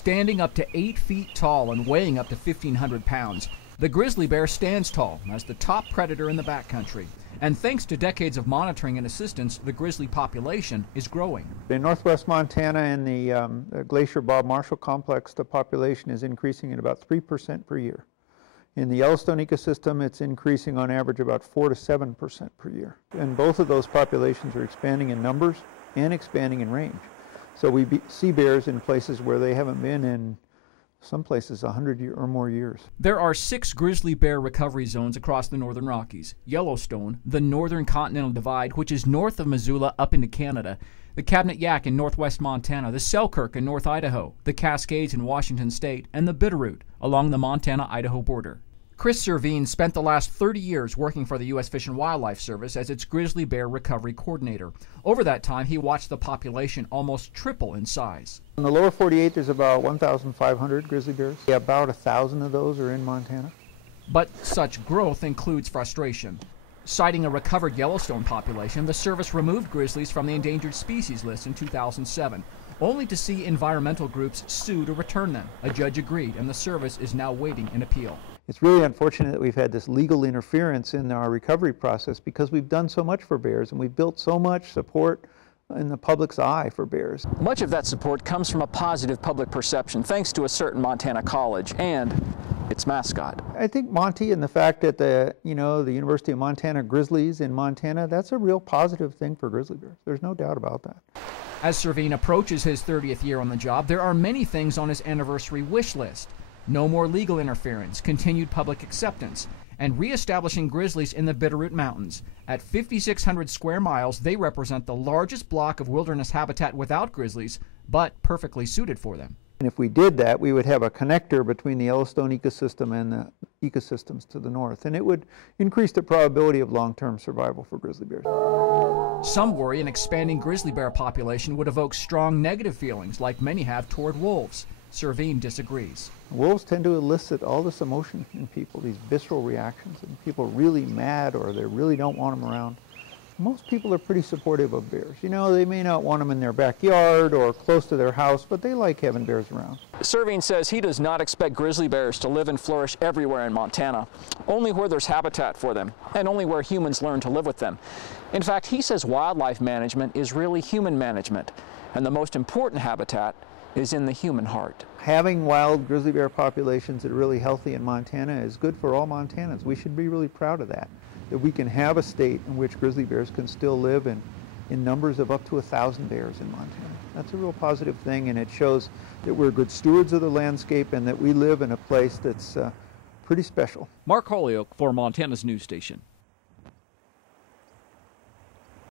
Standing up to 8 feet tall and weighing up to 1,500 pounds, the grizzly bear stands tall as the top predator in the backcountry. And thanks to decades of monitoring and assistance, the grizzly population is growing. In northwest Montana, in the Glacier Bob Marshall complex, the population is increasing at about 3% per year. In the Yellowstone ecosystem, it's increasing on average about 4 to 7% per year. And both of those populations are expanding in numbers and expanding in range. So we see bears in places where they haven't been in some places 100 or more years. There are 6 grizzly bear recovery zones across the Northern Rockies: Yellowstone, the Northern Continental Divide, which is north of Missoula up into Canada, the Cabinet Yaak in northwest Montana, the Selkirk in North Idaho, the Cascades in Washington State, and the Bitterroot along the Montana-Idaho border. Chris Servine spent the last 30 years working for the U.S. Fish and Wildlife Service as its grizzly bear recovery coordinator. Over that time, he watched the population almost triple in size. In the lower 48, there's about 1,500 grizzly bears. About 1,000 of those are in Montana. But such growth includes frustration. Citing a recovered Yellowstone population, the service removed grizzlies from the endangered species list in 2007, only to see environmental groups sue to return them. A judge agreed, and the service is now waiting an appeal. It's really unfortunate that we've had this legal interference in our recovery process because we've done so much for bears and we've built so much support in the public's eye for bears. Much of that support comes from a positive public perception thanks to a certain Montana college and its mascot. I think Monty and the fact that the University of Montana Grizzlies in Montana, that's a real positive thing for grizzly bears. There's no doubt about that. As Servine approaches his 30th year on the job, there are many things on his anniversary wish list. No more legal interference, continued public acceptance, and reestablishing grizzlies in the Bitterroot Mountains. At 5,600 square miles, they represent the largest block of wilderness habitat without grizzlies, but perfectly suited for them. And if we did that, we would have a connector between the Yellowstone ecosystem and the ecosystems to the north, and it would increase the probability of long-term survival for grizzly bears. Some worry an expanding grizzly bear population would evoke strong negative feelings, like many have toward wolves. Servine disagrees. Wolves tend to elicit all this emotion in people, these visceral reactions, and people are really mad or they really don't want them around. Most people are pretty supportive of bears. You know, they may not want them in their backyard or close to their house, but they like having bears around. Servine says he does not expect grizzly bears to live and flourish everywhere in Montana, only where there's habitat for them, and only where humans learn to live with them. In fact, he says wildlife management is really human management, and the most important habitat is in the human heart. Having wild grizzly bear populations that are really healthy in Montana is good for all Montanans. We should be really proud of that we can have a state in which grizzly bears can still live in numbers of up to 1,000 bears in Montana. That's a real positive thing, and it shows that we're good stewards of the landscape and that we live in a place that's pretty special. Mark Holyoak for Montana's news station.